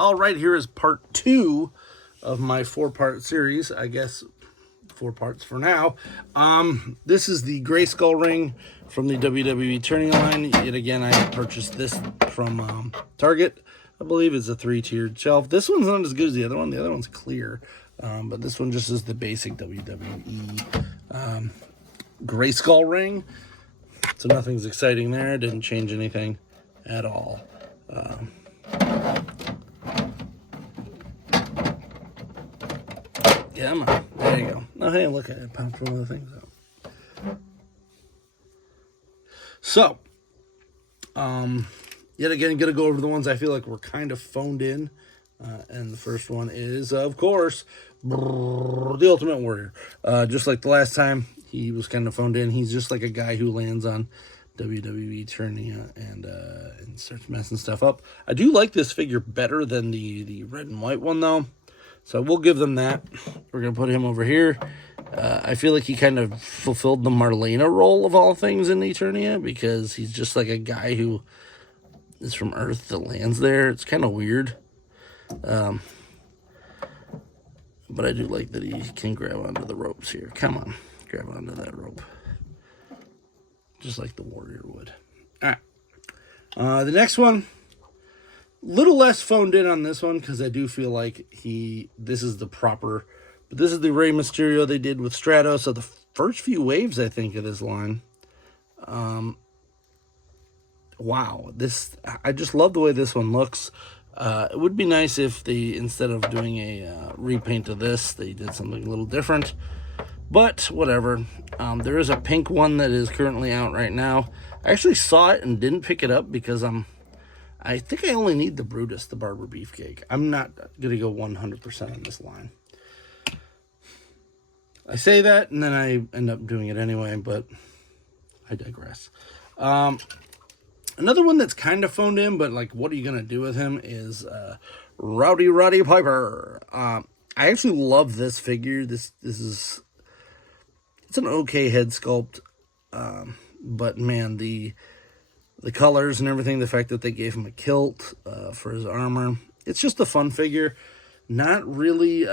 All right, here is part 2 of my 4-part series. I guess 4 parts for now. This is the Grayskull ring from the WWEternia line. Yet again, I purchased this from Target. I believe it's a 3-tiered shelf. This one's not as good as the other one. The other one's clear. But this one just is the basic WWE Grayskull ring. So nothing's exciting there. Didn't change anything at all. Yeah, man. There you go. Oh, hey, look at it. Popped one of the things out. So, yet again, going to go over the ones I feel like were kind of phoned in. And the first one is, of course, the Ultimate Warrior. Just like the last time, he was kind of phoned in. He's just like a guy who lands on WWEternia and starts messing stuff up. I do like this figure better than the red and white one, though. So we'll give them that. We're going to put him over here. I feel like he kind of fulfilled the Marlena role of all things in Eternia, because he's just like a guy who is from Earth that lands there. It's kind of weird. But I do like that he can grab onto the ropes here. Come on, grab onto that rope. Just like the warrior would. All right. The next one, little less phoned in on this one, because I do feel like this is the proper, but this is the Rey Mysterio they did with Stratos. So the first few waves, I think, of this line. Wow, I just love the way this one looks. It would be nice if they, instead of doing a repaint of this, they did something a little different. But whatever. There is a pink one that is currently out right now. I actually saw it and didn't pick it up because I think I only need the Brutus, the Barber Beefcake. I'm not going to go 100% on this line. I say that, and then I end up doing it anyway, but I digress. Another one that's kind of phoned in, but like, what are you going to do with him, is Roddy Piper. I actually love this figure. It's an okay head sculpt, but man, the colors and everything, the fact that they gave him a kilt for his armor, it's just a fun figure. Not really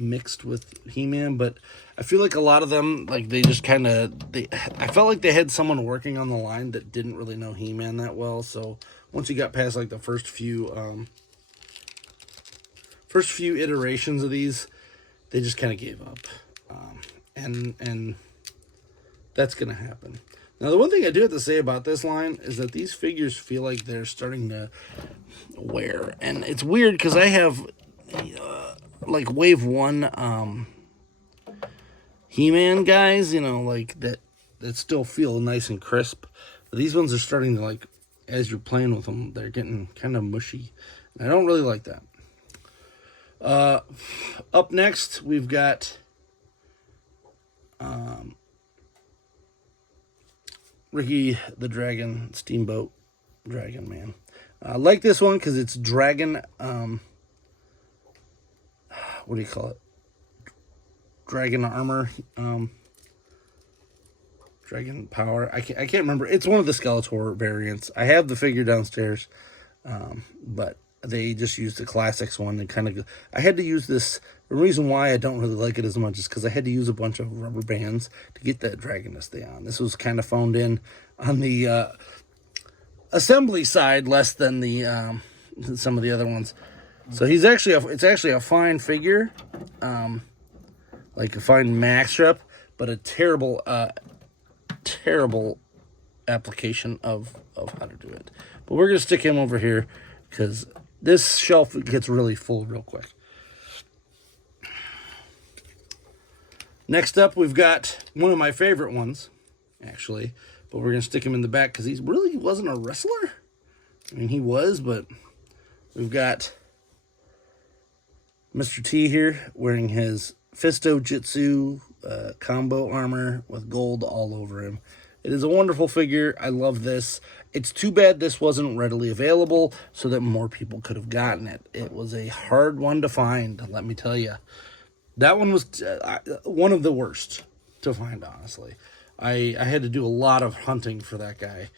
mixed with He-Man, but I feel like a lot of them, like, they just kind of, I felt like they had someone working on the line that didn't really know He-Man that well. So once you got past like the first few iterations of these, they just kind of gave up. And that's going to happen. Now, the one thing I do have to say about this line is that these figures feel like they're starting to wear. And it's weird because I have, like, Wave 1 He-Man guys, like, that still feel nice and crisp. But these ones are starting to, like, as you're playing with them, they're getting kind of mushy. And I don't really like that. Up next, we've got Ricky the Dragon, Steamboat Dragon Man. I like this one because it's dragon, what do you call it? Dragon armor, dragon power. I can't remember. It's one of the Skeletor variants. I have the figure downstairs, but they just used the classics one and kind of. I had to use this. The reason why I don't really like it as much is because I had to use a bunch of rubber bands to get that dragon to stay on. This was kind of phoned in on the assembly side, less than the some of the other ones. So it's actually a fine figure, like a fine mashup, but a terrible application of how to do it. But we're gonna stick him over here because this shelf gets really full real quick. Next up, we've got one of my favorite ones, actually, but we're gonna stick him in the back because he really wasn't a wrestler. I mean, he was, but we've got Mr. T here wearing his Fisto Jitsu combo armor with gold all over him. It is a wonderful figure. I love this. It's too bad this wasn't readily available so that more people could have gotten it. It was a hard one to find, let me tell you. That one was one of the worst to find, honestly. I had to do a lot of hunting for that guy.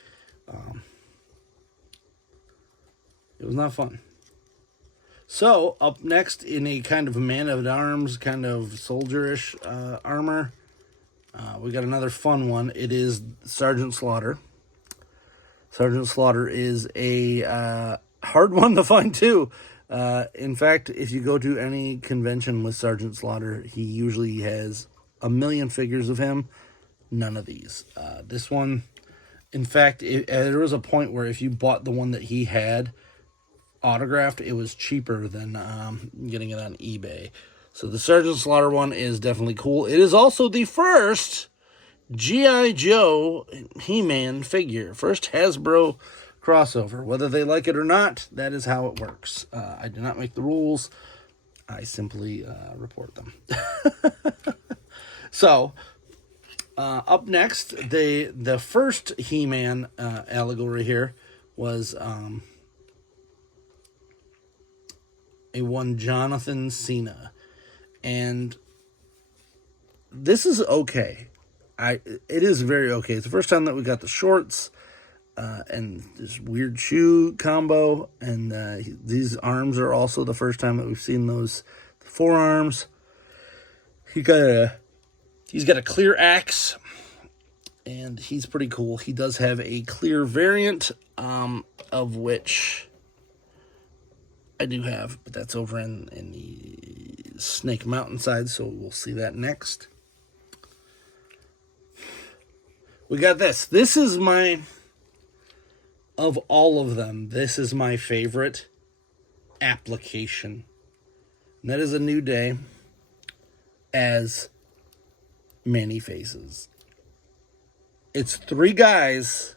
It was not fun. So, up next in a kind of man-at-arms, kind of soldierish armor, we got another fun one. It is Sergeant Slaughter. Sergeant Slaughter is a hard one to find, too. In fact, if you go to any convention with Sergeant Slaughter, he usually has a million figures of him. None of these. This one, in fact, there was a point where if you bought the one that he had autographed, it was cheaper than getting it on eBay. So the Sergeant Slaughter one is definitely cool. It is also the first G.I. Joe He-Man figure. First Hasbro crossover. Whether they like it or not, that is how it works. I do not make the rules. I simply report them. So, up next, the first He-Man allegory here was a one Jonathan Cena, and this is okay. It is very okay. It's the first time that we got the shorts and this weird shoe combo, and these arms are also the first time that we've seen those forearms. He's got a clear axe, and he's pretty cool. He does have a clear variant, of which I do have, but that's over in the Snake Mountain side, so we'll see that next. We got this. This is of all of them, this is my favorite application. And that is A New Day as Many Faces. It's 3 guys.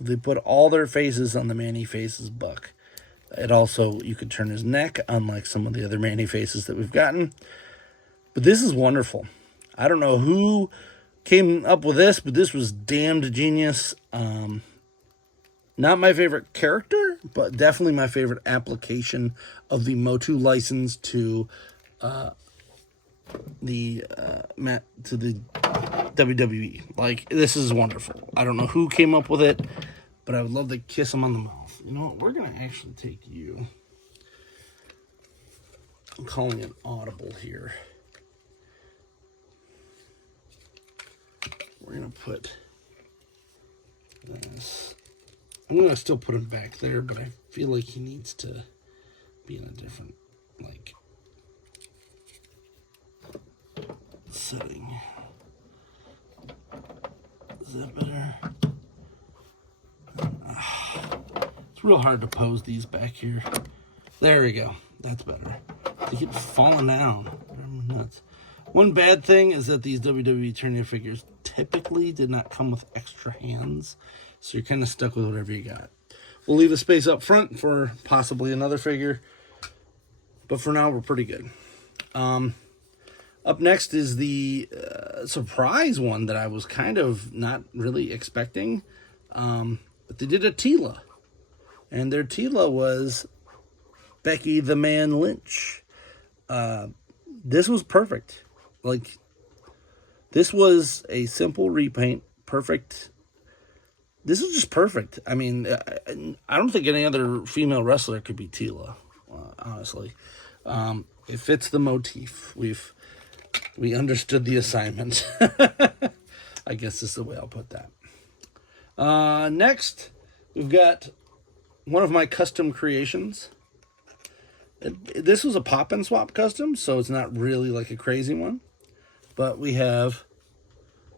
They put all their faces on the Many Faces buck. It also, you could turn his neck, unlike some of the other Many Faces that we've gotten. But this is wonderful. I don't know who came up with this, but this was damned genius. Not my favorite character, but definitely my favorite application of the Motu license to the WWE. Like, this is wonderful. I don't know who came up with it, but I would love to kiss him on the mouth. You know what? We're going to actually take you. I'm calling it audible here. We're going to put this. I'm going to still put him back there, but I feel like he needs to be in a different, like, setting. Is that better? It's real hard to pose these back here. There we go. That's better. They keep falling down. Nuts. One bad thing is that these WWEternia figures typically did not come with extra hands, so you're kind of stuck with whatever you got. We'll leave a space up front for possibly another figure, but for now we're pretty good. Up next is the surprise one that I was kind of not really expecting, but they did a Tila, and their Tila was Becky the Man Lynch. This was perfect. Like, this was a simple repaint, perfect. This is just perfect. I mean, I don't think any other female wrestler could be Tila, honestly. It fits the motif. We understood the assignment. I guess this is the way I'll put that. Next, we've got one of my custom creations. This was a pop and swap custom, so it's not really like a crazy one. But we have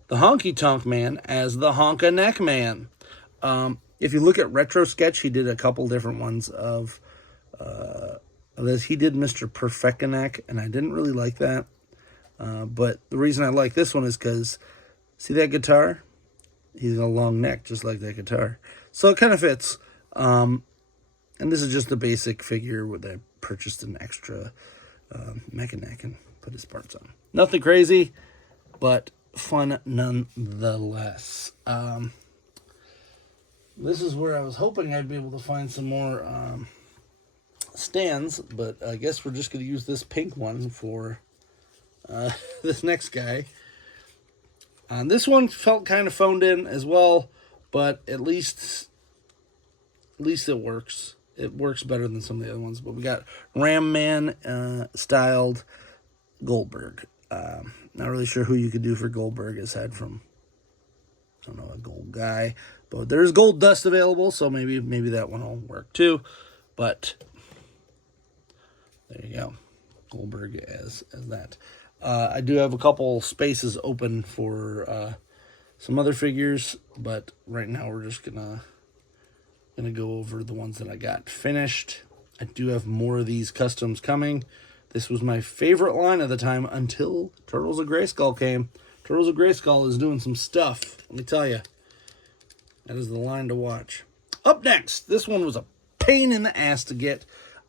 the Honky Tonk Man as the Honka Neck Man. If you look at Retro Sketch, he did a couple different ones of this. He did Mr. Perfectioneck, and I didn't really like that. But the reason I like this one is because, see that guitar? He's got a long neck, just like that guitar. So it kind of fits. And this is just the basic figure that I purchased an extra mechanic and put his parts on. Nothing crazy, but fun nonetheless. This is where I was hoping I'd be able to find some more stands, but I guess we're just going to use this pink one for this next guy. This one felt kind of phoned in as well, but at least it works. it works better than some of the other ones. But we got Ram Man styled Goldberg. Not really sure who you could do for Goldberg aside from, I don't know, a gold guy. But there's gold dust available, so maybe that one will work too. But there you go. Goldberg as that. I do have a couple spaces open for some other figures, but right now we're just gonna go over the ones that I got finished. I do have more of these customs coming. This was my favorite line at the time until Turtles of Grayskull came. Turtles of Grayskull is doing some stuff, let me tell you. That is the line to watch. Up next, this one was a pain in the ass to get.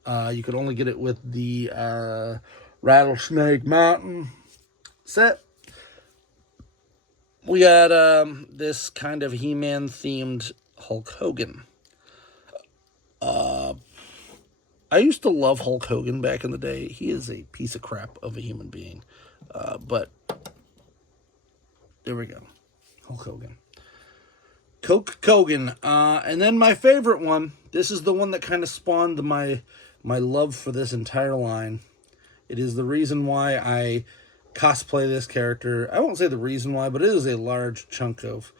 You could only get it with the Rattlesnake Mountain set. We got this kind of He-Man themed Hulk Hogan. I used to love Hulk Hogan back in the day. He is a piece of crap of a human being. But there we go. Hulk Hogan. Coke Kogan. And then my favorite one. This is the one that kind of spawned my love for this entire line. It is the reason why I cosplay this character. I won't say the reason why, but it is a large chunk of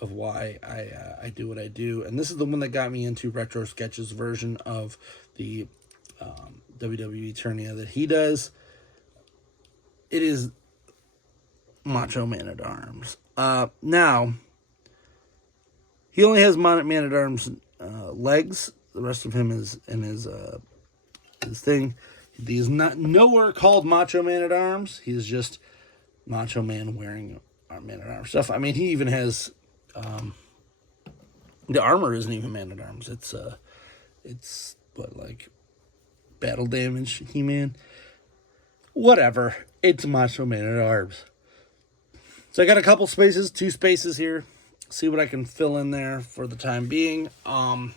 why I do what I do. And this is the one that got me into Retro Sketch's version of the WWEternia that he does. It is Macho Man-at-Arms. Now, he only has Man-at-Arms legs. The rest of him is in his thing. He is not nowhere called Macho Man-at-Arms. He is just Macho Man wearing Man-at-Arms stuff. I mean, he even has the armor isn't even Man-at-Arms. It's what, like battle damage He-Man. Whatever. It's Macho Man-at-Arms. So I got a couple spaces, 2 spaces here. See what I can fill in there for the time being. I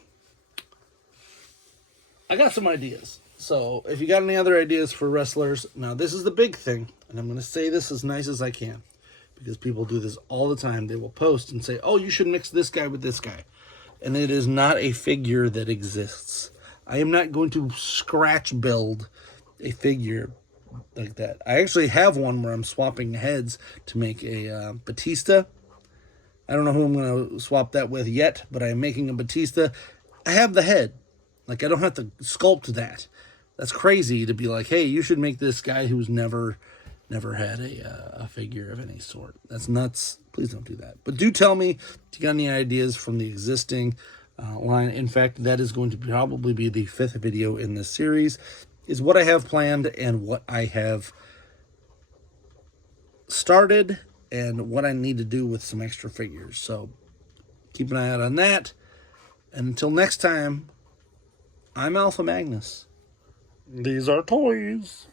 got some ideas. So if you got any other ideas for wrestlers, now this is the big thing, and I'm going to say this as nice as I can, because people do this all the time. They will post and say, oh, you should mix this guy with this guy. And it is not a figure that exists. I am not going to scratch build a figure like that. I actually have one where I'm swapping heads to make a Batista. I don't know who I'm going to swap that with yet, but I'm making a Batista. I have the head. Like, I don't have to sculpt that. That's crazy to be like, hey, you should make this guy who's never had a figure of any sort. That's nuts. Please don't do that. But do tell me if you got any ideas from the existing line. In fact, that is going to probably be the 5th video in this series, is what I have planned and what I have started and what I need to do with some extra figures. So keep an eye out on that. And until next time, I'm Alpha Magnus. These are toys.